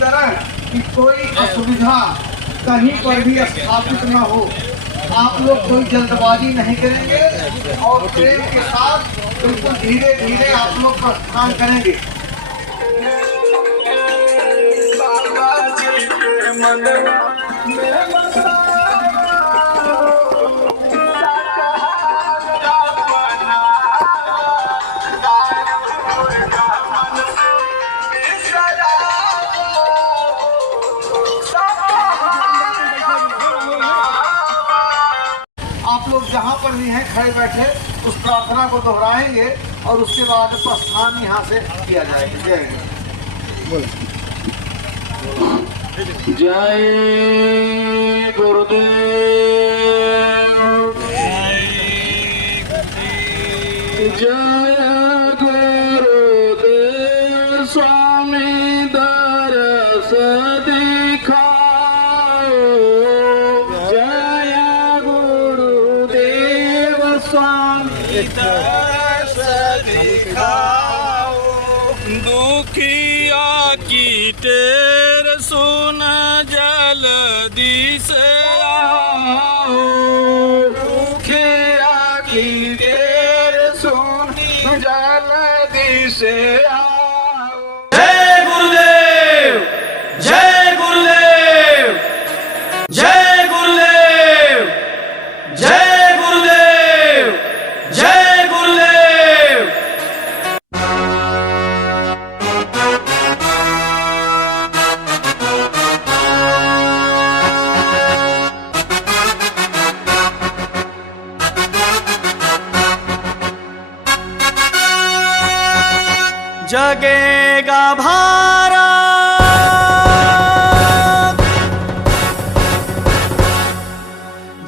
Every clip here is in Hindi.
तरह कि कोई असुविधा कहीं पर भी स्थापित न हो। आप लोग कोई जल्दबाजी नहीं करेंगे और प्रेम के साथ बिल्कुल धीरे धीरे आप लोग प्रस्थान करेंगे। आप लोग जहाँ पर भी हैं खड़े बैठे उस प्रार्थना को दोहराएंगे और उसके बाद प्रस्थान यहाँ से किया जाएगा। जय जय गुरुदेव, जय गुरुदेव स्वामी दरस दिखाओ, जय गुरुदेव स्वामी दरस दिखाओ। दुखिया की टेर सुन जल्दी से आओ, दुखिया की टेर सुन जल्दी से आओ। जय गुरुदेव, जय गुरुदेव, जय गुरुदेव, जय गुरुदेव, जय गुरुदेव। जगेगा भारत,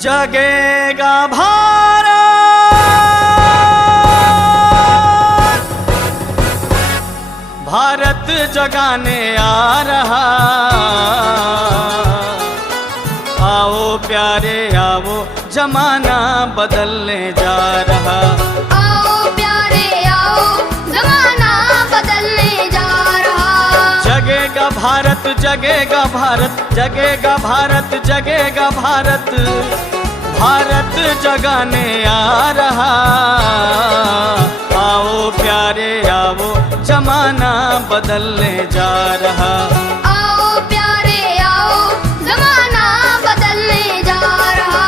जगेगा भारत, भारत जगाने आ रहा। आओ प्यारे आओ, जमाना बदलने जा रहा। आओ प्यारे आओ, जमाना बदलने जा रहा। जगेगा भारत, जगेगा भारत, जगेगा भारत, जगेगा भारत, भारत जगाने आ रहा। आओ प्यारे आओ, जमाना बदलने जा रहा। आओ प्यारे आओ, जमाना बदलने जा रहा।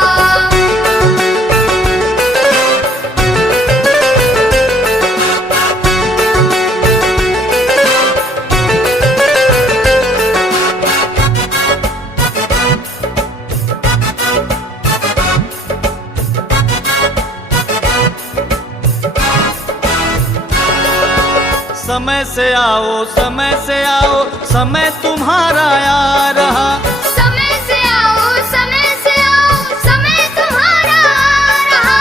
समय से आओ, समय से आओ, समय तुम्हारा आ रहा। समय से आओ, समय से आओ, समय तुम्हारा आ रहा।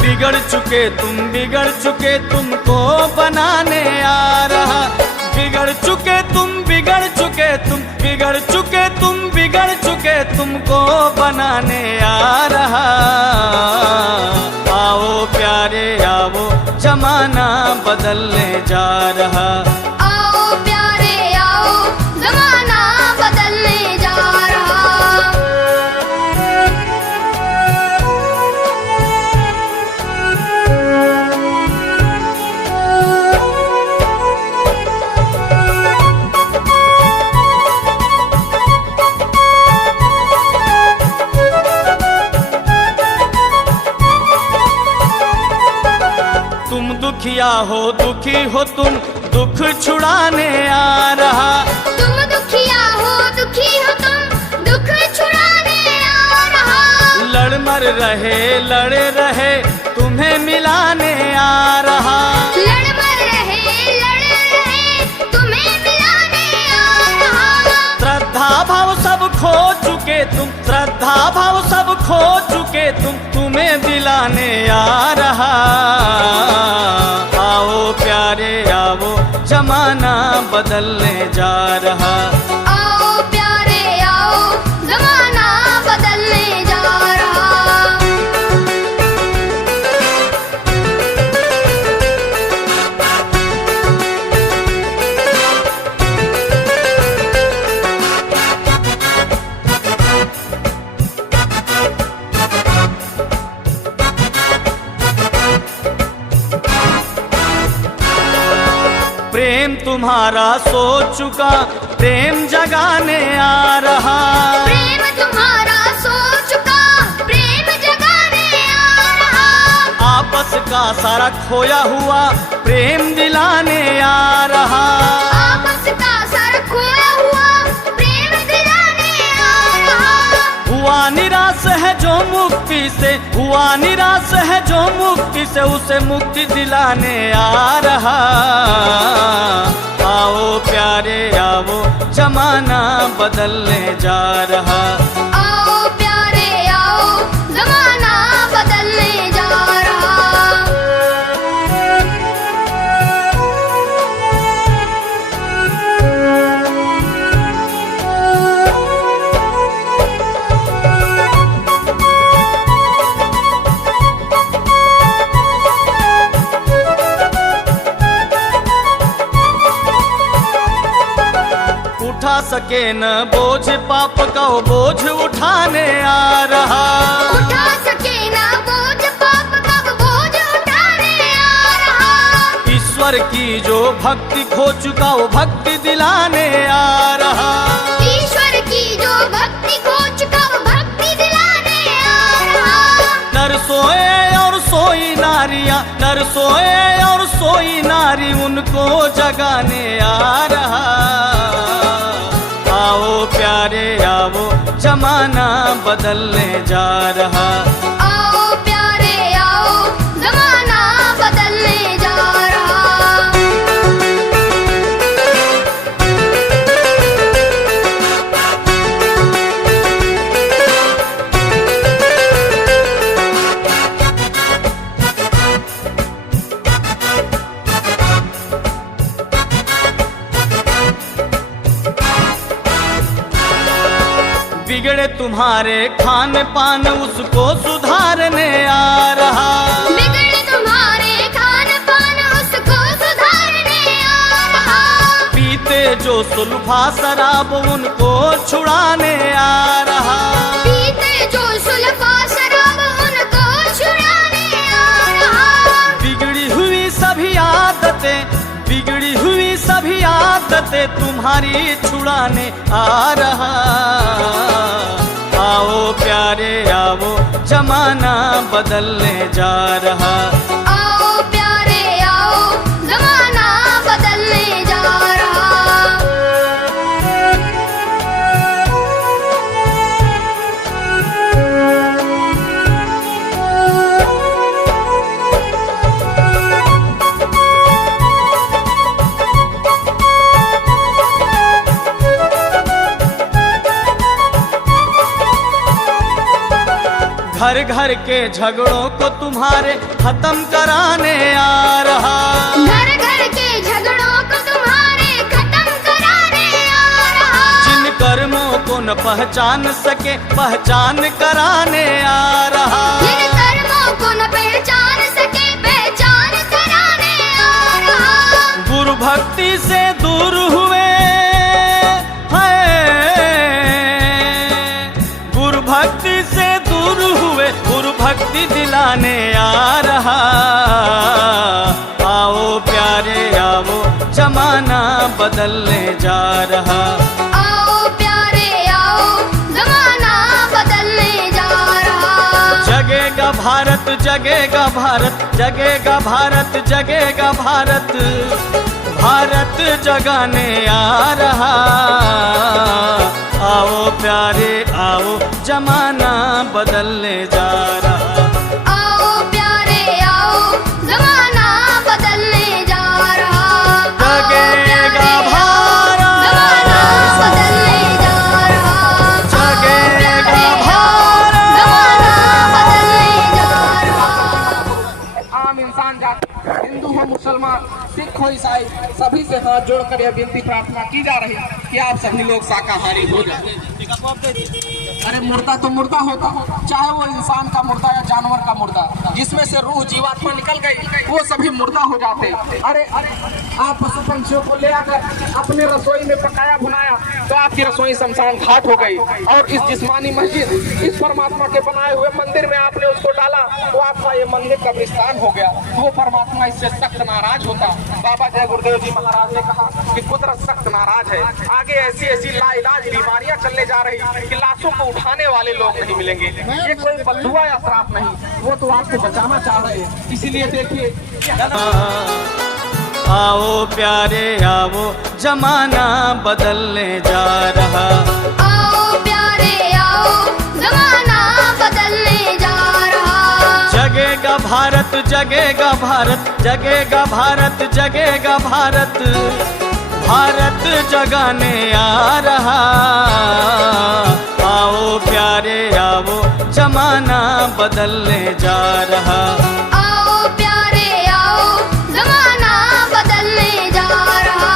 बिगड़ चुके तुमको बनाने आ रहा। बिगड़ चुके तुम, बिगड़ चुके तुम, बिगड़ चुके तुम, बिगड़ चुके तुमको बनाने आ रहा। आओ प्यारे आओ, जमाना बदलने जा रहा। आओ प्यारे आओ, जमाना बदलने जा रहा। तुम दुखिया हो, दुखी हो तुम, दुख छुड़ाने आ रहा। तुम दुखिया हो, दुखी हो तुम, दुख छुड़ाने आ रहा। लड़ मर रहे, लड़े रहे, तुम्हें मिलाने आ रहा। लड़ मर रहे, लड़ रहे, तुम्हें मिलाने आ रहा। श्रद्धा भाव सब खो चुके तुम, श्रद्धा भाव सब खो चुके तुम, तुम्हें दिलाने आ रहा। आओ प्यारे आओ, जमाना बदलने जा रहा। आओ प्यारे आओ, जमाना बदलने जा रहा। तुम्हारा सो चुका प्रेम जगाने आ रहा। प्रेम तुम्हारा सो चुका प्रेम जगाने आ रहा। आपस का सारा खोया हुआ प्रेम दिलाने आ रहा। आपस का सारा खोया हुआ प्रेम दिलाने आ रहा। हुआ निराश है जो मुक्ति से, हुआ निराश है जो मुक्ति से, उसे मुक्ति दिलाने आ रहा। आओ प्यारे आओ जमाना बदलने जा रहा। आओ प्यारे आओ जमाना बदलने जा रहा। उठा सके न बोझ पाप का वो बोझ उठाने आ रहा। उठा सके ना बोझ पाप का वो बोझ उठाने आ रहा। ईश्वर की जो भक्ति खो चुका वो भक्ति दिलाने आ रहा। ईश्वर की जो भक्ति खो चुका वो भक्ति दिलाने आ रहा। नर सोए और सोई नारियां, नर सोए और सोई नारी, उनको जगाने आ रहा। आओ प्यारे आओ जमाना बदलने जा रहा। आओ प्यारे आओ जमाना बदलने जा रहा। बिगड़े तुम्हारे खान पान उसको सुधारने आ रहा। बिगड़े तुम्हारे खान पान उसको सुधारने आ रहा। पीते जो सुल्फा शराब उनको छुड़ाने आ रहा। पीते जो सुल्फा शराब उनको छुड़ाने आ रहा। बिगड़ी हुई सभी आदतें, बिगड़ी हुई सभी आदतें तुम्हारी छुड़ाने आ रहा। आओ प्यारे आओ जमाना बदलने जा रहा। आओ प्यारे आओ जमाना बदलने जा रहा। घर घर के झगड़ों को तुम्हारे खत्म कराने आ रहा। घर घर के झगड़ों को तुम्हारे खत्म कराने आ रहा। जिन कर्मों को न पहचान सके पहचान कराने आ रहा। जिन कर्मों को न पहचान सके पहचान कराने आ रहा। गुरु भक्ति से दूर हुए हैं, गुरु भक्ति से दूर हुए, गुरु भक्ति दिलाने आ रहा। आओ प्यारे आओ जमाना बदलने जा रहा। आओ प्यारे आओ जमाना बदलने जा रहा। जगेगा भारत जगेगा भारत, जगेगा भारत जगेगा भारत, भारत जगाने आ रहा। आओ प्यारे आओ जमाना बदलने जा रहा। आओ प्यारे आओ जमाना बदलने जा रहा। जगेगा भारत, जमाना बदलने जा रहा। जगेगा भारत, जमाना बदलने जा रहा। आम इंसान जाति हिंदू हो मुसलमान सिख हो ईसाई सभी से हाथ जोड़कर यह विनती प्रार्थना की जा रही है कि आप सभी लोग शाकाहारी हो जाएं। अरे मुर्दा तो मुर्दा होता, चाहे वो इंसान का मुर्दा या जानवर का मुर्दा, जिसमें से रूह जीवात्मा निकल गई वो सभी मुर्दा हो जाते। अरे आप पशु पंछियों को ले आकर अपने रसोई में पकाया भुनाया तो आपकी रसोई शमशान घाट हो गई, और इस जिस्मानी मस्जिद, इस परमात्मा के बनाए हुए मंदिर में आपने उसको डाला तो आपका ये मंदिर कब्रिस्तान हो गया। तो वो परमात्मा इससे सख्त नाराज होता। बाबा जय गुरुदेव जी महाराज ने कहा कि कुदरत सख्त नाराज है, आगे ऐसी ऐसी लाइलाज बीमारियां चलने जा रही कि लाशों को उठाने वाले लोग नहीं मिलेंगे। ये कोई बद्दुआ या श्राप नहीं, वो तो आपको बचाना चाह रहे हैं। इसीलिए देखिए, आओ प्यारे आओ, जमाना बदलने जा रहा। आओ प्यारे आओ, जमाना बदलने जा रहा। जगेगा भारत, जगेगा भारत, जगेगा भारत, जगेगा भारत, भारत जगाने आ रहा। आओ प्यारे आओ, जमाना बदलने जा रहा। आओ प्यारे आओ, जमाना बदलने जा रहा।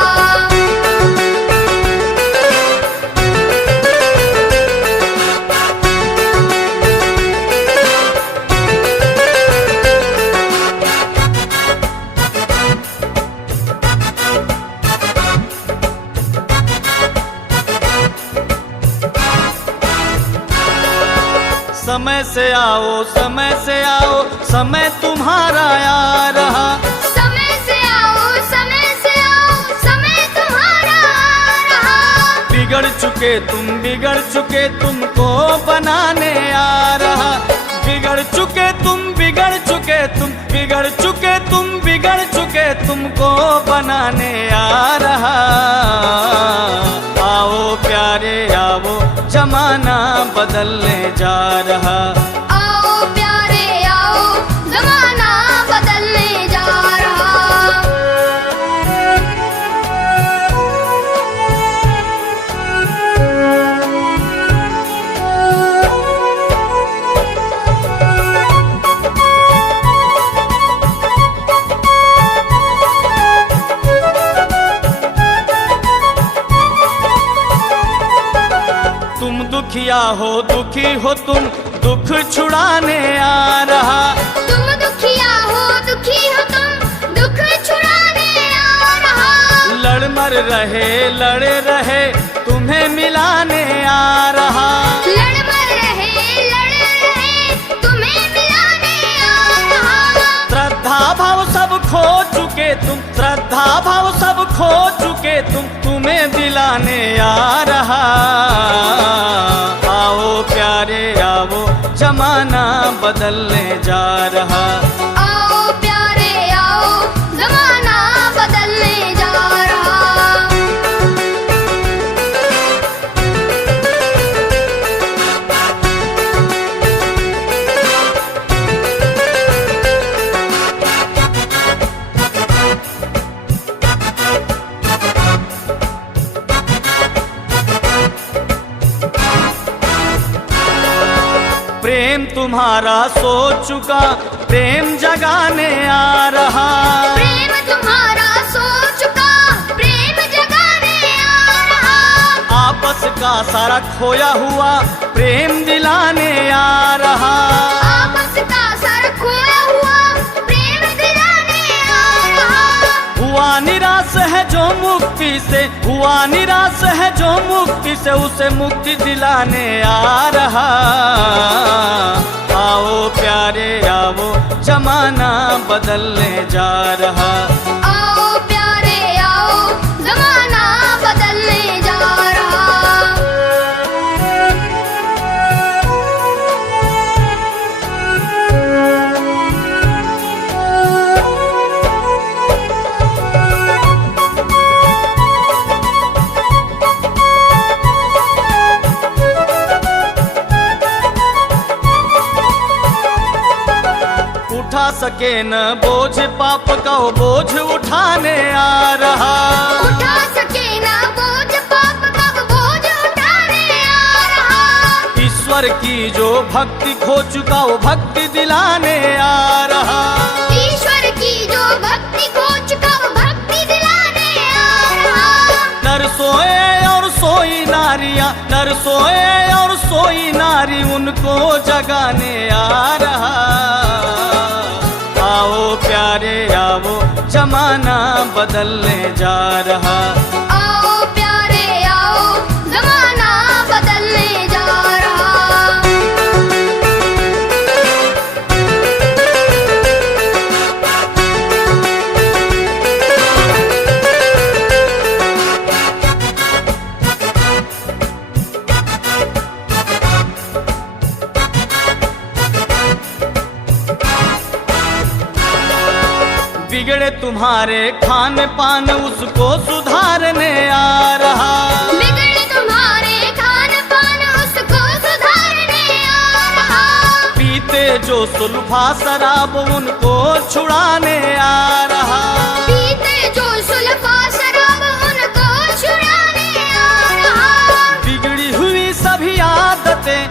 समय से आओ, समय से आओ, समय तुम्हारा आ रहा। समय से आओ, समय से आओ, समय तुम्हारा आ रहा। बिगड़ चुके तुमको बनाने आ रहा। बिगड़ चुके तुम, बिगड़ चुके तुम, बिगड़ चुके तुम, बिगड़ चुके तुमको बनाने आ रहा। आओ प्यारे आओ, जमाना बदलने जा रहा। आओ प्यारे आओ, जमाना बदलने जा रहा। तुम दुखिया हो, दुखी हो तुम, दुख छुड़ाने आ रहा। तुम दुखिया हो, दुखी हो तुम, दुख छुड़ाने आ रहा। लड़ मर रहे, लड़े रहे, तुम्हें मिलाने आ रहा। लड़ मर रहे, लड़ रहे, तुम्हें मिलाने आ रहा। श्रद्धा भाव सब खो चुके तुम, श्रद्धा भाव सब खो चुके तुम, तुम्हें दिलाने आ रहा। आओ प्यारे आओ, जमाना बदलने जा रहा। आओ प्यारे आओ, जमाना बदलने जा रहा। प्रेम तुम्हारा सो चुका, प्रेम जगाने आ रहा। प्रेम तुम्हारा सो चुका, प्रेम जगाने आ रहा। आपस का सारा खोया हुआ, प्रेम दिलाने आ रहा। आपस का सर खोया हुआ, प्रेम दिलाने आ रहा। हुआ निराश है जो मुक्ति से, हुआ निराश है जो मुक्ति से, उसे मुक्ति दिलाने आ रहा। आओ प्यारे आओ, जमाना बदलने जा रहा। आओ प्यारे आओ, जमाना बदलने जा रहा। उठा सके न बोझ पाप का, वो बोझ उठाने आ रहा। उठा सके ना बोझ पाप का, वो बोझ उठाने आ रहा। ईश्वर की जो भक्ति खो चुका, वो भक्ति दिलाने आ रहा। ईश्वर की जो भक्ति खो चुका, वो भक्ति दिलाने आ रहा। नर सोए और सोई नारियां, नर सोए सोई नारी उनको जगाने आ रहा। आओ प्यारे आओ जमाना बदलने जा रहा। आओ प्यारे आओ जमाना बदलने जा रहा। बिगड़े तुम्हारे खान पान उसको सुधारने आ रहा। बिगड़े तुम्हारे खान पान उसको सुधारने आ रहा। पीते जो सुल्फा शराब उनको छुड़ाने आ रहा। पीते जो सुल्फा शराब उनको छुड़ाने आ रहा। बिगड़ी हुई सभी आदतें,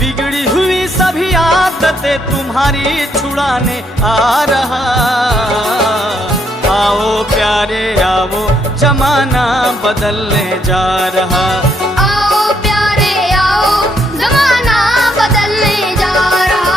बिगड़ी हुई सभी आदतें तुम्हारी छुड़ाने आ रहा। आओ प्यारे आओ जमाना बदलने जा रहा। आओ प्यारे आओ जमाना बदलने जा रहा।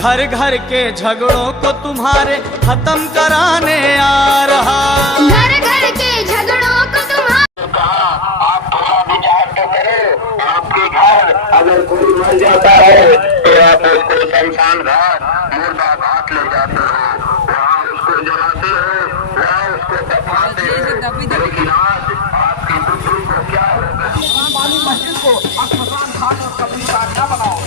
घर घर के झगड़ों को तुम्हारे खत्म कराने आ रहा। घर घर के झगड़ों को तुम्हारे आप थोड़ा विचार तो करो। आपके घर अगर कोई मर जाता है तो आप उसको शमशान घाट मुर्दा घाट ले जाते हो, वहाँ उसको जलाते हो, वहाँ उसको दफनाते हो। लेकिन आज आपकी बुद्धि को क्या होगा? वाली मस्जिद को शमशान घाट और कब्रिस्तान न बनाओ,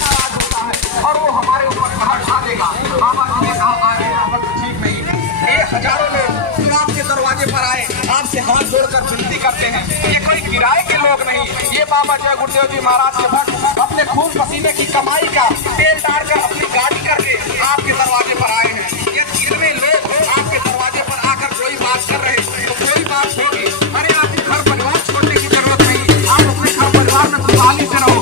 नाराज होता है और वो हमारे ऊपर कहा ढा देगा। बाबा जी ने कहा आगे वक्त ठीक नहीं। ये हजारों लोग जो आपके दरवाजे पर आए आपसे हाथ जोड़कर विनती करते हैं। ये कोई किराए के लोग नहीं, ये बाबा जय गुरुदेव जी महाराज के भक्त अपने खून पसीने की कमाई का तेल डालकर अपनी गाड़ी करके आपके दरवाजे पर आए हैं। ये कितने लोग आपके दरवाजे पर आकर कोई बात कर रहे हैं तो कोई बात होगी। अरे आपके घर परिवार छोड़ने की जरूरत नहीं, आप अपने घर परिवार में खुशहाली से रहो।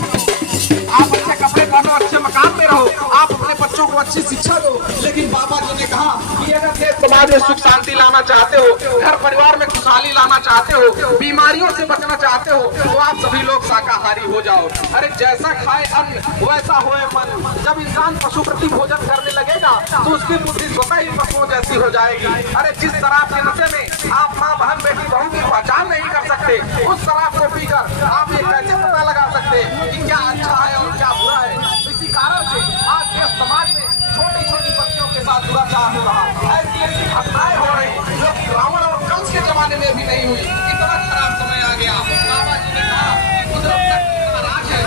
आप अच्छे कपड़े पहनो, अच्छे मकान में रहो, आप अपने बच्चों को अच्छी शिक्षा दो। लेकिन बाबा जी ने कहा कि अगर देश समाज में सुख शांति लाना चाहते हो, घर परिवार में खुशहाली लाना चाहते हो, बीमारियों से बचना चाहते हो तो आप सभी लोग शाकाहारी हो जाओ। अरे जैसा खाए अन्न वैसा होए मन। जब इंसान पशु प्रति भोजन करने लगेगा तो उसकी बुद्धि स्वतः ही पशुओं जैसी हो जाएगी। अरे जिस शराब के नशे में आप माँ बहन बेटी बहू की पहचान नहीं कर सकते, उस शराब को पीकर आप ये कैसे पता लगा सकते कि क्या अच्छा है और क्या बुरा है? इसी कारण से आज के समाज में छोटी छोटी बच्चियों के साथ दुराचार हो रहा। ऐसी ऐसी घटनाएं हो रही जो कि रावण और कंस के जमाने में भी नहीं हुई। इतना खराब समय आ गया। बाबा जी ने कहा कि कुदरत का राज है।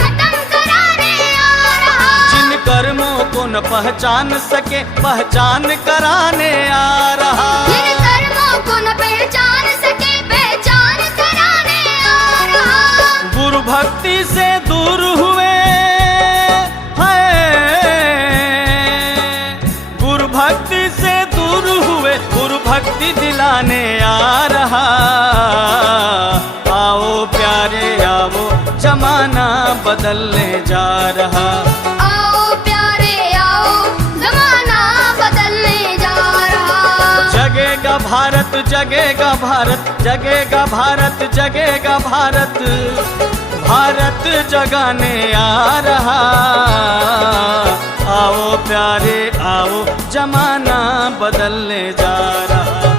खत्म कराने आ रहा। जिन कर्मों को न पहचान सके पहचान कराने आ रहा। जिन कर्मों को न पहचान सके पहचान कराने आ रहा। गुरु भक्ति से दूर हुए गुरु भक्ति से दूर हुए गुरु भक्ति दिलाने आ रहा। आओ प्यारे आओ जमाना बदलने जा रहा। आओ प्यारे आओ जमाना बदलने जा रहा। जगेगा भारत जगेगा भारत जगेगा भारत जगेगा भारत, भारत जगाने आ रहा। आओ प्यारे आओ जमाना बदलने जा रहा।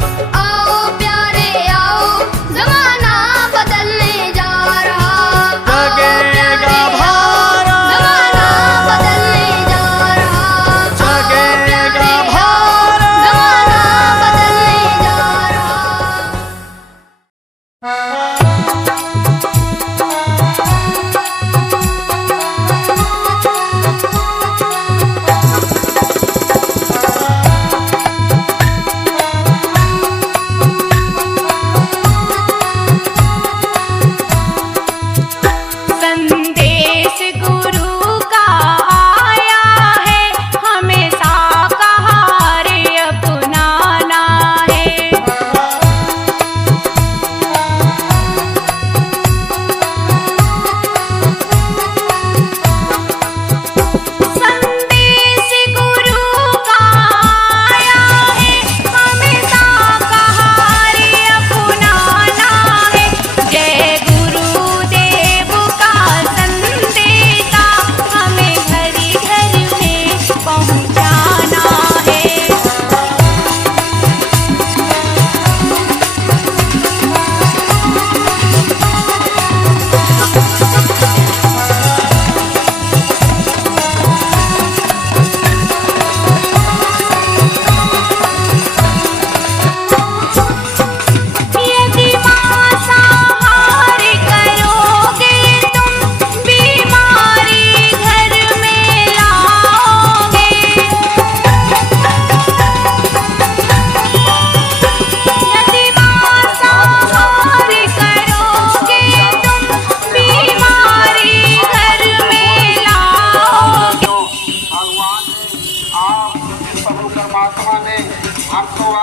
आओ प्यारे आओ जमाना बदलने जा रहा। जगेगा भारत जमाना बदलने जा रहा। जगेगा भारत जमाना बदलने जा रहा।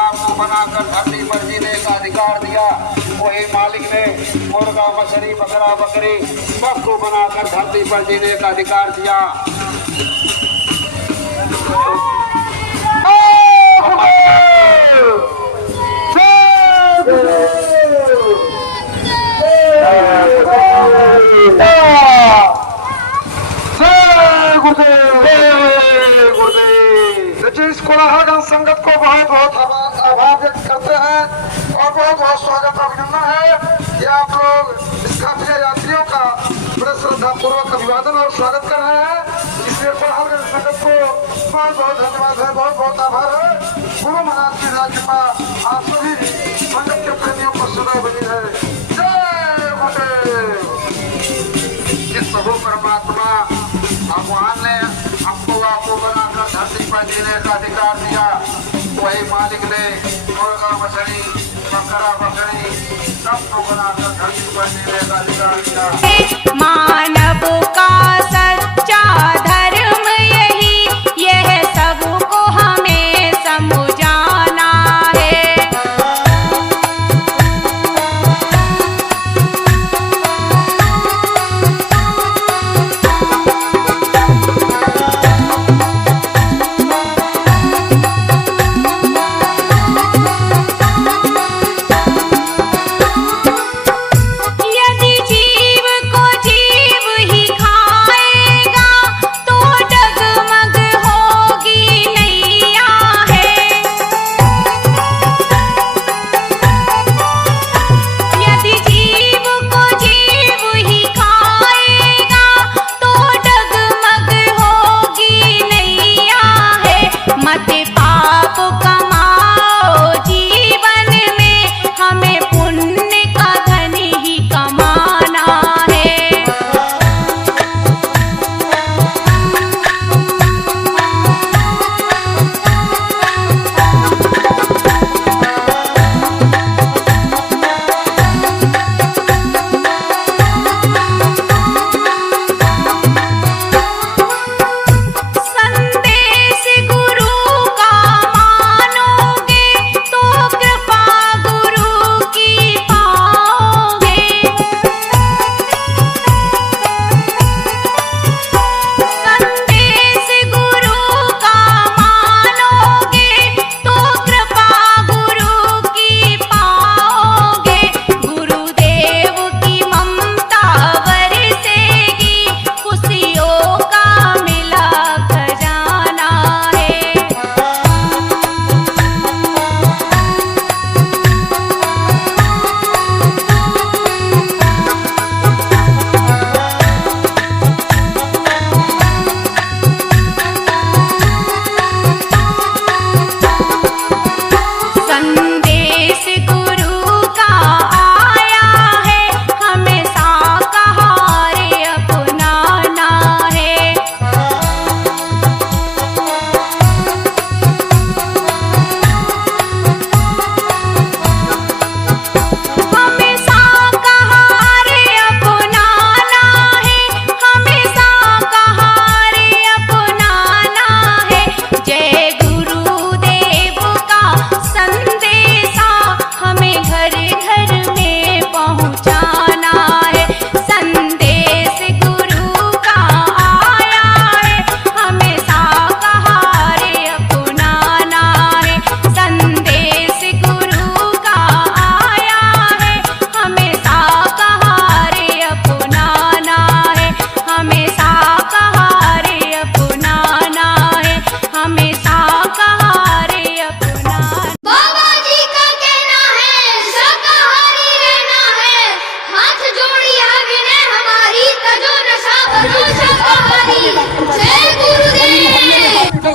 आपको बनाकर धरती पर जीने का अधिकार दिया, वही मालिक ने मुर्गा मछली बकरा बकरी सबको बनाकर धरती पर जीने का अधिकार दिया। इस कोलाहल संगत को बहुत बहुत आभार व्यक्त करते हैं और बहुत बहुत स्वागत अभिनंदन है कि आप लोग इस काफिले यात्रियों का बड़े श्रद्धा पूर्वक अभिवादन और स्वागत कर रहे हैं। इसलिए कोलाहल संगत को बहुत बहुत धन्यवाद है, बहुत बहुत आभार है। गुरु महाराज की राजकृपा आप सभी संगत के प्रेमियों को सदा बनी है। जय गुरुदेव। जिस प्रभु परमात्मा भगवान ने आपको बनाकर धरती पर जीने का अधिकार दिया, वही मालिक ने मुर्गा मछली बकरा बकरी सबको बनाकर धरती पर जीने का अधिकार दिया। मानव का सच्चा धर्म यही, यह सबको हमें समझाना है।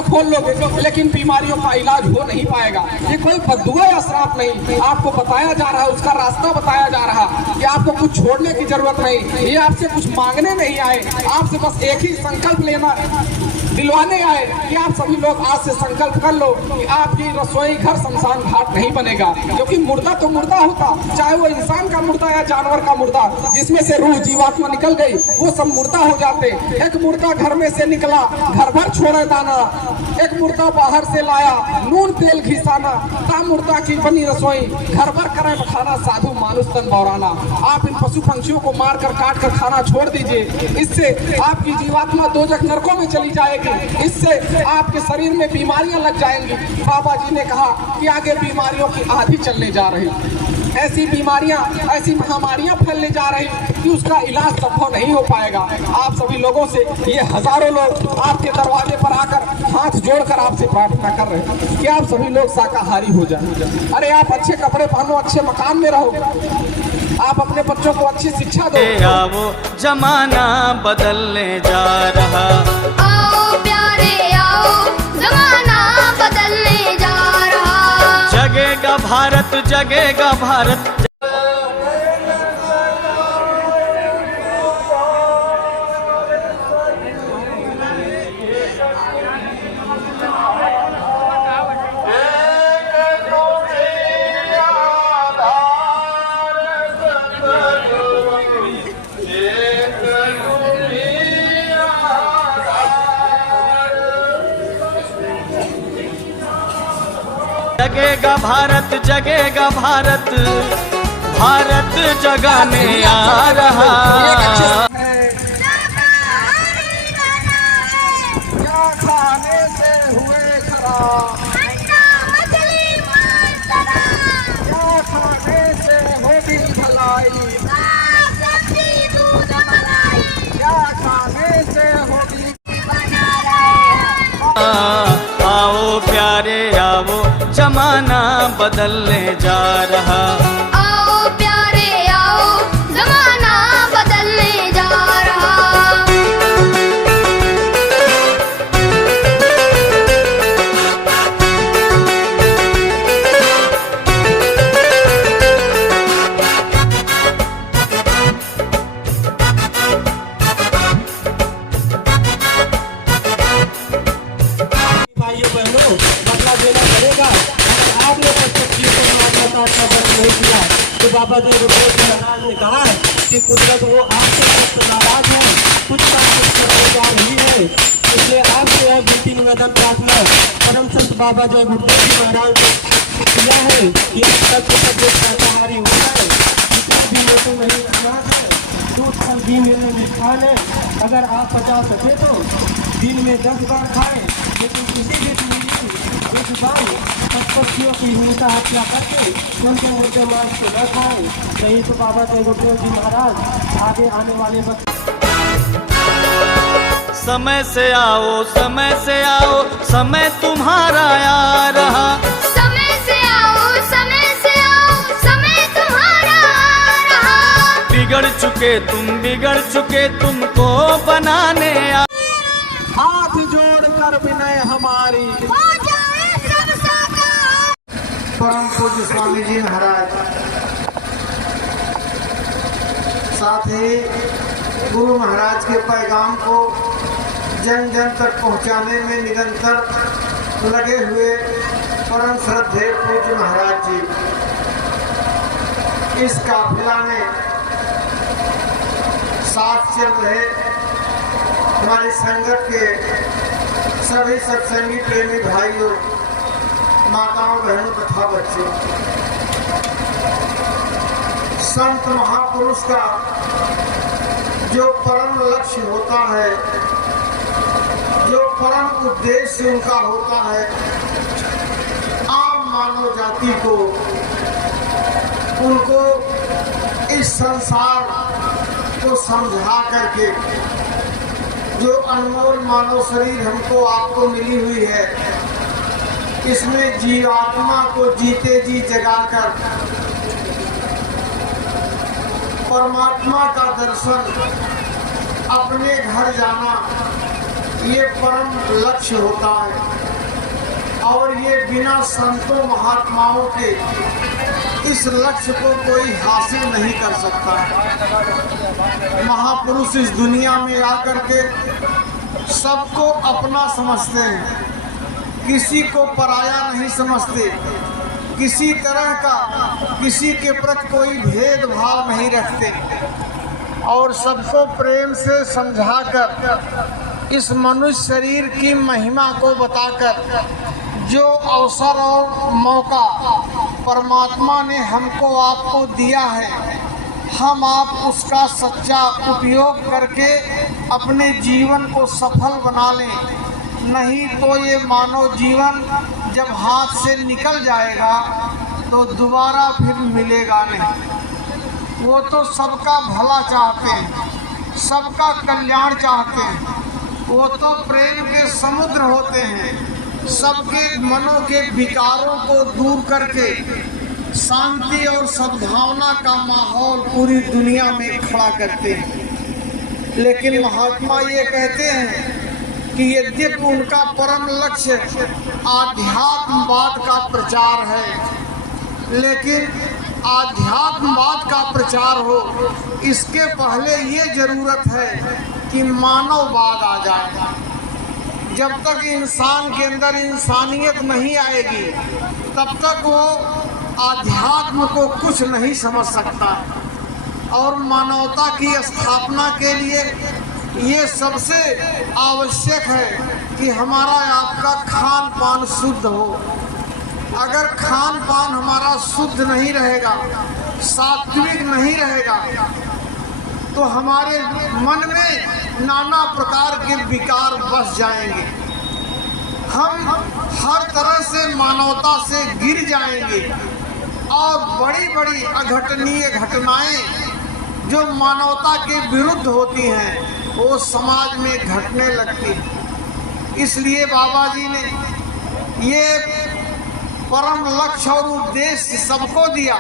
खोल लोगे लेकिन बीमारियों का इलाज हो नहीं पाएगा। ये कोई बद्दुआ या श्राप नहीं, आपको बताया जा रहा है, उसका रास्ता बताया जा रहा है कि आपको कुछ छोड़ने की जरूरत नहीं। ये आपसे कुछ मांगने नहीं आए, आपसे बस एक ही संकल्प लेना है। दिलवाने आए कि आप सभी लोग आज से संकल्प कर लो कि आपकी रसोई घर शमशान घाट नहीं बनेगा, क्योंकि मुर्दा तो मुर्दा होता, चाहे वो इंसान का मुर्दा या जानवर का मुर्दा, जिसमें से रूह जीवात्मा निकल गई वो सब मुर्दा हो जाते। एक मुर्दा घर में से निकला, घर भर छोड़े दाना, एक मुर्दा बाहर से लाया, नून तेल घिसाना, ता मुर्दा की बनी रसोई, घर भर करे खाना, साधु मानुष तन बौराना। आप इन पशु पंछियों को मार कर काट कर खाना छोड़ दीजिए, इससे आपकी जीवात्मा दोजख नरकों में चली जाएगी, इससे आपके शरीर में बीमारियां लग जाएंगी। बाबा जी ने कहा कि आगे बीमारियों की आंधी चलने जा रही, ऐसी बीमारियां, ऐसी महामारियां फैलने जा रही कि उसका इलाज संभव नहीं हो पाएगा। आप सभी लोगों से, ये हजारों लोग आपके दरवाजे पर आकर हाथ जोड़कर आपसे प्रार्थना कर रहे हैं कि आप सभी लोग शाकाहारी हो जाए। अरे आप अच्छे कपड़े पहनो, अच्छे मकान में रहो, आप अपने बच्चों को अच्छी शिक्षा दो। वो जमाना बदलने जा रहा, आओ प्यारे आओ, जमाना बदलने जा रहा। जगेगा भारत, जगेगा भारत। जगेगा भारत, जगेगा भारत, भारत जगाने आ रहा। क्या खाने से हुए खराब, अंडा मछली मांस शराब, क्या खाने से होगी भलाई, साग सब्जी दूध मलाई, क्या खाने से होगी। बना रहे हैं। आओ प्यारे आओ, जमाना बदलने जा रहा। आओ प्यारे आओ, जमाना बदलने जा रहा। भाइयों बहनों, बदला देना पड़ेगा। अगर आपने पशु को मारना काटना बंद नहीं किया तो बाबा जी महाराज ने कहा कि कुदरत वो आपसे सख्त नाराज है, कुछ का कुछ करने जा रही है। इसलिए आपसे यह विनती निवेदन प्रार्थना परम संत बाबा जय गुरुदेव जी महाराज ने किया है कि अब तक के सब लोग शाकाहारी हो जाए। जितने भी लोगों में अनाज है, दूध फल घी में मिठान है, अगर आप बचा सके तो दिन में 10 बार खाएं, लेकिन किसी भी एक बार पक्षियों की हिंसा हत्या करके उनके मुद्दे मांस को न खाएं। नहीं तो बाबा जय गुरुदेव जी महाराज आगे आने वाले वक्त समय से आओ, समय से आओ, समय तुम्हारा आ रहा। समय से आओ, समय से आओ, समय तुम्हारा आ रहा। बिगड़ चुके तुमको बनाने आ। हाथ जोड़कर विनय हमारी, हो जाए सब साकार। परम पूज्य स्वामी जी महाराज, साथ ही गुरु महाराज के पैगाम को जन जन तक पहुंचाने में निरंतर लगे हुए परम श्रद्धेय पूज्य महाराज जी, इस काफिला में साथ चल रहे हमारी संगत के सभी सत्संगी प्रेमी भाइयों, माताओं, बहनों तथा बच्चों, संत महापुरुष का जो परम लक्ष्य होता है, जो परम उद्देश्य उनका होता है, आम मानव जाति को, उनको इस संसार को समझा करके जो अनमोल मानव शरीर हमको आपको मिली हुई है, इसमें जीवात्मा को जीते जी जगाकर परमात्मा का दर्शन, अपने घर जाना, ये परम लक्ष्य होता है। और ये बिना संतों महात्माओं के इस लक्ष्य को कोई हासिल नहीं कर सकता। महापुरुष इस दुनिया में आकर के सबको अपना समझते हैं, किसी को पराया नहीं समझते, किसी तरह का किसी के प्रति कोई भेदभाव नहीं रखते और सबको प्रेम से समझाकर इस मनुष्य शरीर की महिमा को बताकर जो अवसर और मौका परमात्मा ने हमको आपको दिया है, हम आप उसका सच्चा उपयोग करके अपने जीवन को सफल बना लें। नहीं तो ये मानव जीवन जब हाथ से निकल जाएगा तो दोबारा फिर मिलेगा नहीं। वो तो सबका भला चाहते हैं, सबका कल्याण चाहते हैं, वो तो प्रेम के समुद्र होते हैं, सबके मनों के विकारों को दूर करके शांति और सद्भावना का माहौल पूरी दुनिया में खड़ा करते हैं। लेकिन महात्मा ये कहते हैं कि यद्यपि उनका परम लक्ष्य आध्यात्मवाद का प्रचार है, लेकिन आध्यात्मवाद का प्रचार हो इसके पहले ये जरूरत है कि मानववाद आ जाए। जब तक इंसान के अंदर इंसानियत नहीं आएगी तब तक वो आध्यात्म को कुछ नहीं समझ सकता। और मानवता की स्थापना के लिए ये सबसे आवश्यक है कि हमारा आपका खान पान शुद्ध हो। अगर खान पान हमारा शुद्ध नहीं रहेगा, सात्विक नहीं रहेगा, तो हमारे मन में नाना प्रकार के विकार बस जाएंगे। हम हर तरह से मानवता से गिर जाएंगे और बड़ी बड़ी अघटनीय घटनाएं जो मानवता के विरुद्ध होती हैं वो समाज में घटने लगती हैं। इसलिए बाबा जी ने ये परम लक्ष्य और उद्देश्य सबको दिया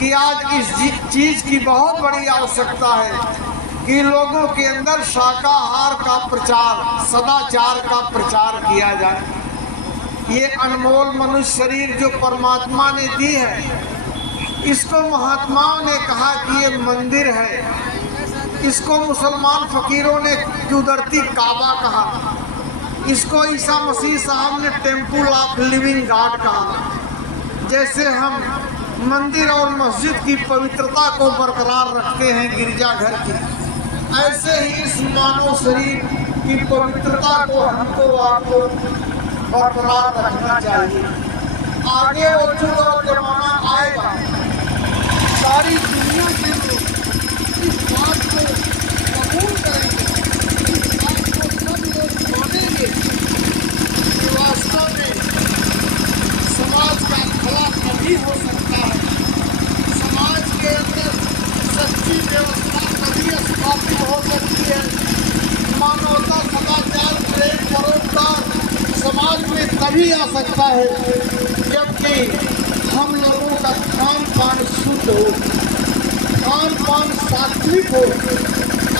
कि आज इस चीज की बहुत बड़ी आवश्यकता है कि लोगों के अंदर शाकाहार का प्रचार, सदाचार का प्रचार किया जाए। ये अनमोल मनुष्य शरीर जो परमात्मा ने दी है, इसको महात्माओं ने कहा कि ये मंदिर है। इसको मुसलमान फकीरों ने कुदरती काबा कहा, इसको ईसा मसीह साहब ने टेम्पल ऑफ लिविंग गॉड कहा। जैसे हम मंदिर और मस्जिद की पवित्रता को बरकरार रखते हैं गिरजाघर की, ऐसे ही इस मानव शरीर की पवित्रता को हमको आपको बरकरार रखना चाहिए। आगे वो युग और जमाना आएगा, सारी दुनिया के लोग इस बात को कबूल करेंगे, इस बात को सब लोग मानेंगे कि वास्तव में समाज का भला तभी हो सकता है, समाज के अंदर सच्ची व्यवस्था तभी स्थापित हो सकती है, मानवता, सदाचार, प्रेम, परोपकार समाज में तभी आ सकता है जबकि हम लोगों का खान पान शुद्ध हो, खान पान सात्विक हो।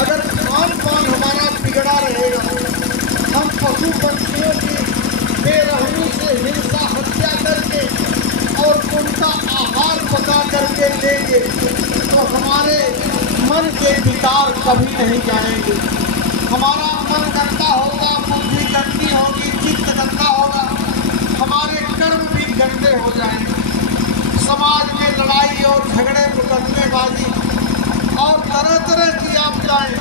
अगर खान पान हमारा बिगड़ा रहेगा, हम पशु पक्षियों की बेरहमी से हिंसा हत्या करके और उनका आहार पका करके लेंगे तो हमारे मन के विकार कभी नहीं जाएंगे। हमारा मन गंदा होगा, बुद्धि गंदी होगी, चित्त गंदा होगा, हमारे कर्म भी गंदे हो जाएंगे। समाज में लड़ाई और झगड़े, मुकदमेबाजी और तरह तरह की आपदाएं,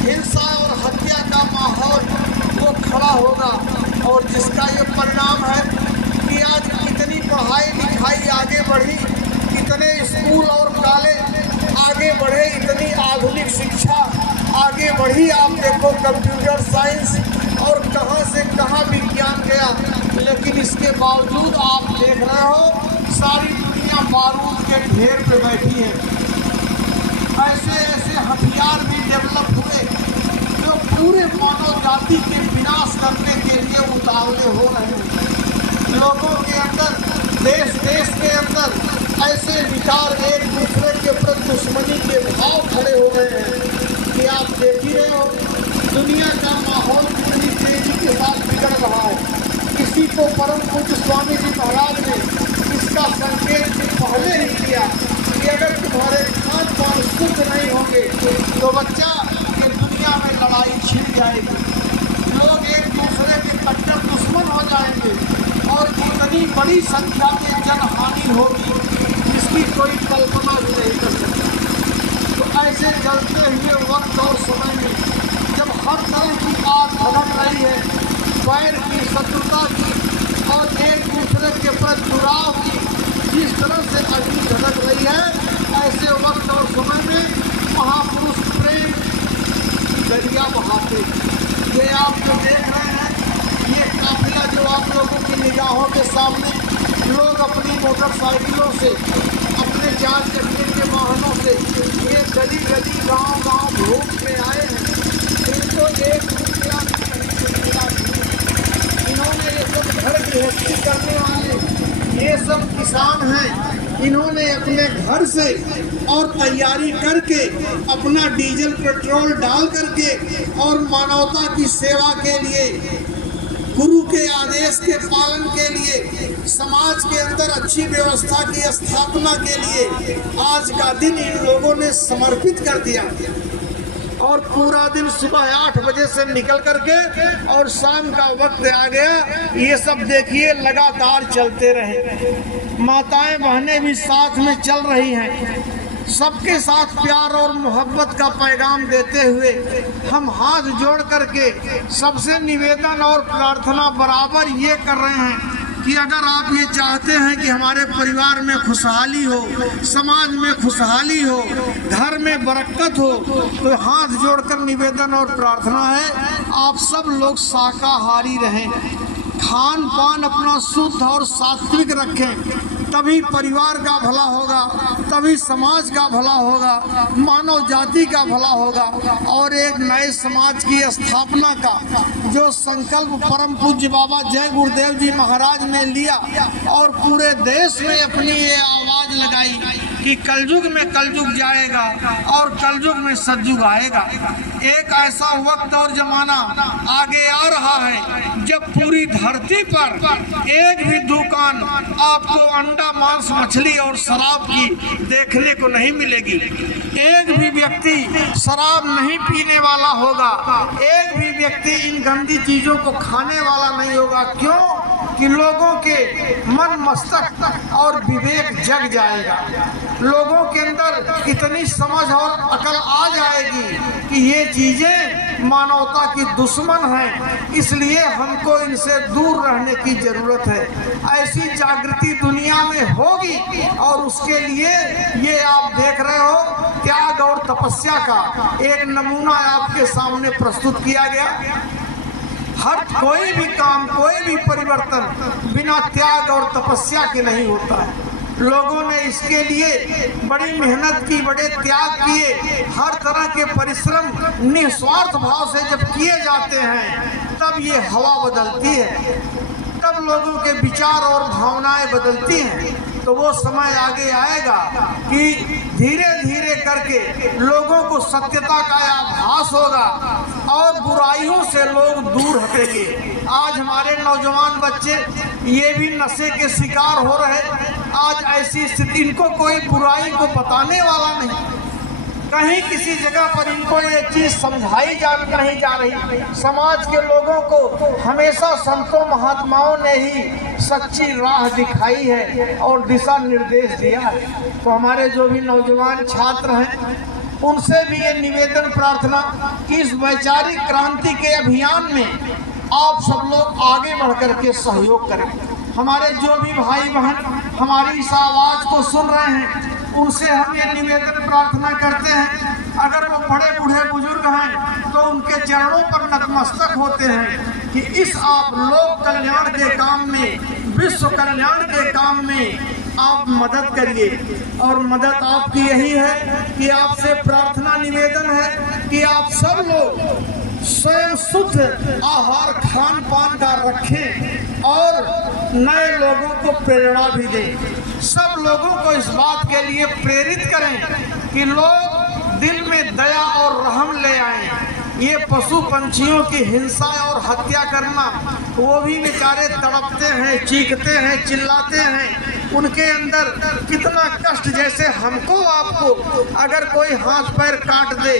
हिंसा और हत्या का माहौल वो खड़ा होगा। और जिसका ये परिणाम है कि आज कितनी पढ़ाई लिखाई आगे बढ़ी, कितने स्कूल और कॉलेज आगे बढ़े, इतनी आधुनिक शिक्षा आगे बढ़ी। आप देखो कंप्यूटर साइंस और कहां से कहां विज्ञान गया, लेकिन इसके बावजूद आप देख रहे हो सारी दुनिया बारूद के ढेर पे बैठी है। ऐसे ऐसे हथियार भी डेवलप हुए जो पूरे मानव जाति के विनाश करने के लिए उतावले हो रहे हैं। लोगों के अंदर, देश देश के अंदर ऐसे विचार, एक दूसरे के प्रति दुश्मनी के भाव खड़े हो गए हैं कि आप देख ही रहे हो दुनिया का माहौल पूरी तेजी के साथ बिगड़ रहा है। इसी को परम पूज्य स्वामी जी महाराज ने इसका संकेत पहले ही किया कि अगर तुम्हारे खान पान शुद्ध नहीं होंगे तो बच्चा ये दुनिया में लड़ाई छिड़ जाएगी। वैर की, शत्रुता की और एक दूसरे के प्रति जुड़ाव की जिस तरह से अग्नि झलक रही है, ऐसे वक्त और समय में महापुरुष प्रेम दरिया बहाते। ये आप जो देख रहे हैं, ये काफिला जो आप लोगों की निगाहों के सामने लोग अपनी मोटरसाइकिलों से, अपने 4 चक्के के वाहनों से ये गली गली गांव गांव घूम के आए हैं। इनको एक रुपया नहीं मिला। इन्होंने ये सब घर गृहस्थी करने वाले ये सब किसान हैं। इन्होंने अपने घर से और तैयारी करके अपना डीजल पेट्रोल डाल करके और मानवता की सेवा के लिए, गुरु के आदेश के पालन के लिए, समाज के अंदर अच्छी व्यवस्था की स्थापना के लिए आज का दिन इन लोगों ने समर्पित कर दिया। और पूरा दिन सुबह 8 बजे से निकल करके और शाम का वक्त आ गया, ये सब देखिए लगातार चलते रहे। माताएं बहनें भी साथ में चल रही हैं। सबके साथ प्यार और मोहब्बत का पैगाम देते हुए हम हाथ जोड़ करके सबसे निवेदन और प्रार्थना बराबर ये कर रहे हैं कि अगर आप ये चाहते हैं कि हमारे परिवार में खुशहाली हो, समाज में खुशहाली हो, घर में बरकत हो, तो हाथ जोड़कर निवेदन और प्रार्थना है आप सब लोग शाकाहारी रहें, खान पान अपना शुद्ध और सात्विक रखें। तभी परिवार का भला होगा, तभी समाज का भला होगा, मानव जाति का भला होगा और एक नए समाज की स्थापना का जो संकल्प परम पूज्य बाबा जय गुरुदेव जी महाराज ने लिया और पूरे देश में अपनी ये आवाज लगाई कि कलयुग में कलयुग जाएगा और कलयुग में सतयुग आएगा। एक ऐसा वक्त और जमाना आगे आ रहा है जब पूरी धरती पर एक भी दुकान आपको अंडा मांस मछली और शराब की देखने को नहीं मिलेगी। एक भी व्यक्ति शराब नहीं पीने वाला होगा, एक भी व्यक्ति इन गंदी चीजों को खाने वाला नहीं होगा। क्यों? कि लोगों के मन मस्तक और विवेक जग जाएगा, लोगों के अंदर इतनी समझ और अकल आ जाएगी कि ये चीजें मानवता की दुश्मन हैं, इसलिए हमको इनसे दूर रहने की जरूरत है। ऐसी जागृति दुनिया में होगी और उसके लिए ये आप देख रहे हो त्याग और तपस्या का एक नमूना आपके सामने प्रस्तुत किया गया। हर कोई भी काम, कोई भी परिवर्तन बिना त्याग और तपस्या के नहीं होता है। लोगों ने इसके लिए बड़ी मेहनत की, बड़े त्याग किए। हर तरह के परिश्रम निस्वार्थ भाव से जब किए जाते हैं तब ये हवा बदलती है, तब लोगों के विचार और भावनाएं बदलती हैं। तो वो समय आगे आएगा कि धीरे धीरे करके लोगों को सत्यता का आभास होगा और बुराइयों से लोग दूर हटेंगे। आज हमारे नौजवान बच्चे ये भी नशे के शिकार हो रहे। आज ऐसी स्थिति, इनको कोई बुराई को बताने वाला नहीं, कहीं किसी जगह पर इनको ये चीज समझाई नहीं जा रही। समाज के लोगों को हमेशा संतों महात्माओं ने ही सच्ची राह दिखाई है और दिशा निर्देश दिया है। तो हमारे जो भी नौजवान छात्र हैं उनसे भी ये निवेदन प्रार्थना कि इस वैचारिक क्रांति के अभियान में आप सब लोग आगे बढ़ करके सहयोग करें। हमारे जो भी भाई बहन हमारी इस आवाज को सुन रहे हैं उनसे हम ये निवेदन प्रार्थना करते हैं, अगर वो बड़े बूढ़े बुजुर्ग हैं तो उनके चरणों पर नतमस्तक होते हैं कि इस आप लोक कल्याण के काम में, विश्व कल्याण के काम में आप मदद करिए। और मदद आपकी यही है कि आपसे प्रार्थना निवेदन है कि आप सब लोग स्वयं शुद्ध आहार खान पान का रखें और नए लोगों को प्रेरणा भी दें। सब लोगों को इस बात के लिए प्रेरित करें कि लोग दिल में दया और रहम ले आएं। ये पशु पंछियों की हिंसा और हत्या करना, वो भी बेचारे तड़पते हैं, चीखते हैं, चिल्लाते हैं, उनके अंदर कितना कष्ट, जैसे हमको आपको अगर कोई हाथ पैर काट दे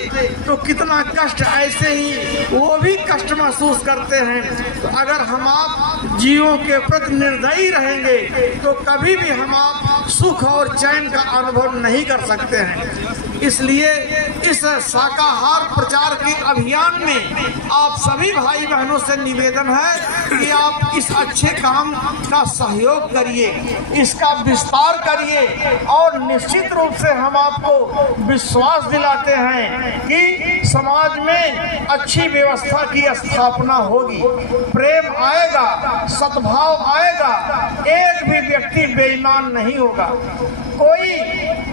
तो कितना कष्ट, ऐसे ही वो भी कष्ट महसूस करते हैं। तो अगर हम आप जीवों के प्रति निर्दयी रहेंगे तो कभी भी हम आप सुख और चैन का अनुभव नहीं कर सकते हैं। इसलिए इस शाकाहार प्रचार के अभियान में आप सभी भाई बहनों से निवेदन है कि आप इस अच्छे काम का सहयोग करिए, इसका विस्तार करिए और निश्चित रूप से हम आपको विश्वास दिलाते हैं कि समाज में अच्छी व्यवस्था की स्थापना होगी, प्रेम आएगा, सद्भाव आएगा, एक भी व्यक्ति बेईमान नहीं होगा, कोई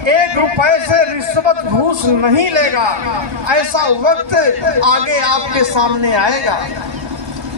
1 रुपए से रिश्वत घूस नहीं लेगा। ऐसा वक्त आगे आपके सामने आएगा।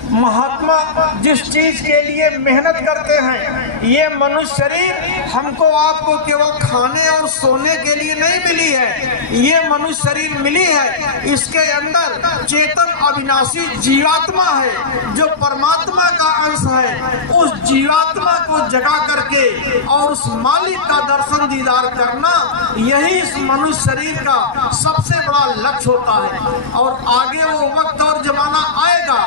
महात्मा जिस चीज के लिए मेहनत करते हैं, ये मनुष्य शरीर हमको आपको केवल खाने और सोने के लिए नहीं मिली है, ये मनुष्य शरीर मिली है, इसके अंदर चेतन अविनाशी जीवात्मा है जो परमात्मा का अंश है। उस जीवात्मा को जगा करके और उस मालिक का दर्शन दीदार करना, यही इस मनुष्य शरीर का सबसे बड़ा लक्ष्य होता है। और आगे वो वक्त और जमाना आएगा,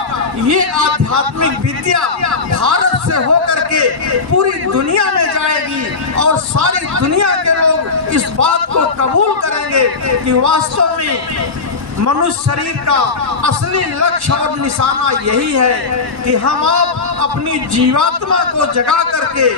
ये आध्यात्मिक विद्या भारत से होकर के पूरी दुनिया में जाएगी और सारी दुनिया के लोग इस बात को कबूल करेंगे कि वास्तव में मनुष्य शरीर का असली लक्ष्य और निशाना यही है कि हम आप अपनी जीवात्मा को जगा करके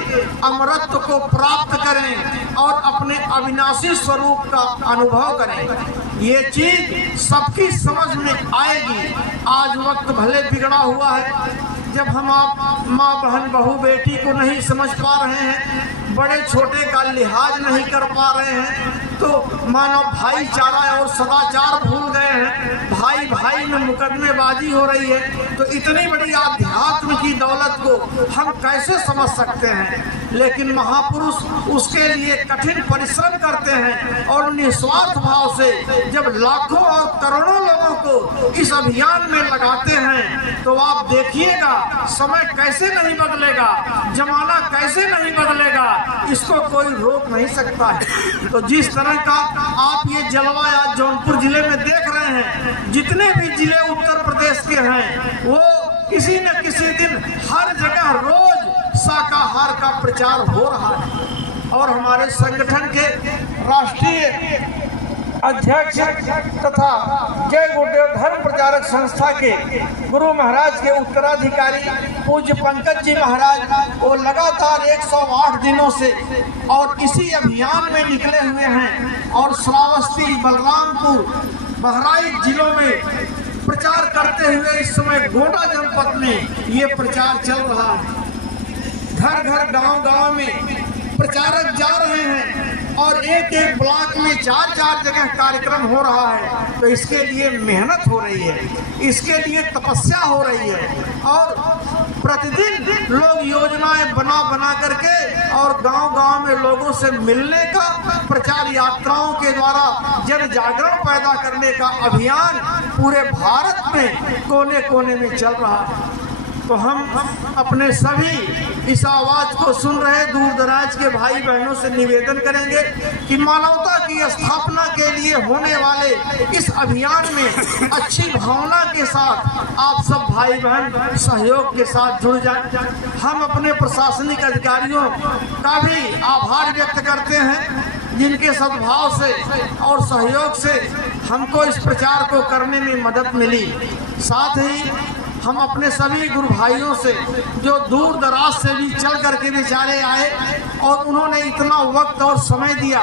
अमरत्व को प्राप्त करें और अपने अविनाशी स्वरूप का अनुभव करें। ये चीज सबकी समझ में आएगी। आज वक्त भले बिगड़ा हुआ है, जब हम आप माँ बहन बहू बेटी को नहीं समझ पा रहे हैं, बड़े छोटे का लिहाज नहीं कर पा रहे हैं, तो मानव भाईचारा और सदाचार भूल गए हैं, भाई भाई में मुकदमेबाजी हो रही है, तो इतनी बड़ी आध्यात्म की दौलत को हम कैसे समझ सकते हैं। लेकिन महापुरुष उसके लिए कठिन परिश्रम करते हैं और निस्वार्थ भाव से जब लाखों और करोड़ों लोगों को इस अभियान में लगाते हैं, तो आप देखिएगा समय कैसे नहीं बदलेगा, जमाना कैसे नहीं बदलेगा, इसको कोई रोक नहीं सकता है। तो जिस तरह का आप ये जलवा आज जौनपुर जिले में देख रहे हैं, जितने भी जिले उत्तर प्रदेश के हैं, वो किसी न किसी दिन हर जगह रोज शाकाहार का प्रचार हो रहा है। और हमारे संगठन के राष्ट्रीय अध्यक्ष तथा जय गुरुदेव धर्म प्रचारक संस्था के गुरु महाराज के उत्तराधिकारी पूज्य पंकज जी महाराज, वो लगातार 108 दिनों से और इसी अभियान में निकले हुए हैं और श्रावस्ती, बलरामपुर, बहराइच जिलों में प्रचार करते हुए इस समय गोंडा जनपद में ये प्रचार चल रहा है। घर घर गांव गांव में प्रचारक जा रहे हैं और एक एक ब्लॉक में 4-4 जगह कार्यक्रम हो रहा है। तो इसके लिए मेहनत हो रही है, इसके लिए तपस्या हो रही है और प्रतिदिन लोग योजनाएं बना करके और गांव-गांव में लोगों से मिलने का, प्रचार यात्राओं के द्वारा जन जागरण पैदा करने का अभियान पूरे भारत में कोने कोने में चल रहा है। तो हम अपने सभी इस आवाज को सुन रहे दूर दराज के भाई बहनों से निवेदन करेंगे कि मानवता की स्थापना के लिए होने वाले इस अभियान में अच्छी भावना के साथ आप सब भाई बहन सहयोग के साथ जुड़ जाएं। हम अपने प्रशासनिक अधिकारियों का भी आभार व्यक्त करते हैं, जिनके सद्भाव से और सहयोग से हमको इस प्रचार को करने में मदद मिली। साथ ही हम अपने सभी गुरु भाइयों से जो दूर दराज से भी चल करके बेचारे आए और उन्होंने इतना वक्त और समय दिया,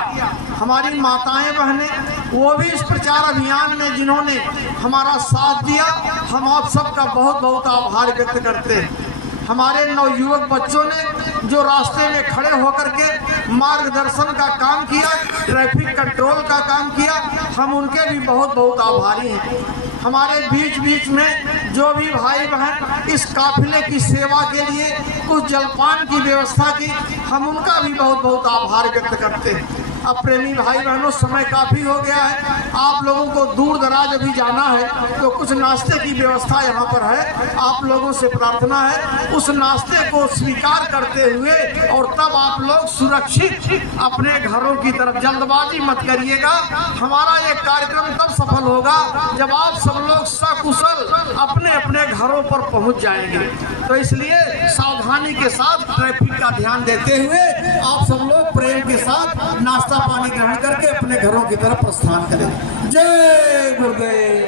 हमारी माताएं बहनें वो भी इस प्रचार अभियान में जिन्होंने हमारा साथ दिया, हम आप सबका बहुत बहुत आभार व्यक्त करते हैं। हमारे नवयुवक बच्चों ने जो रास्ते में खड़े होकर के मार्गदर्शन का काम किया, ट्रैफिक कंट्रोल का काम किया, हम उनके भी बहुत बहुत आभारी हैं। हमारे बीच बीच में जो भी भाई बहन इस काफिले की सेवा के लिए कुछ जलपान की व्यवस्था की, हम उनका भी बहुत बहुत आभार व्यक्त करते हैं। अब प्रेमी भाई बहनों, समय काफ़ी हो गया है, आप लोगों को दूर दराज अभी जाना है, तो कुछ नाश्ते की व्यवस्था यहाँ पर है। आप लोगों से प्रार्थना है उस नाश्ते को स्वीकार करते हुए और तब आप लोग सुरक्षित अपने घरों की तरफ, जल्दबाजी मत करिएगा। हमारा ये कार्यक्रम तब सफल होगा जब आप सब सब लोग सकुशल अपने अपने घरों पर पहुंच जाएंगे। तो इसलिए सावधानी के साथ ट्रैफिक का ध्यान देते हुए आप सब लोग प्रेम के साथ नाश्ता पानी ग्रहण करके अपने घरों की तरफ प्रस्थान करें। जय गुरुदेव।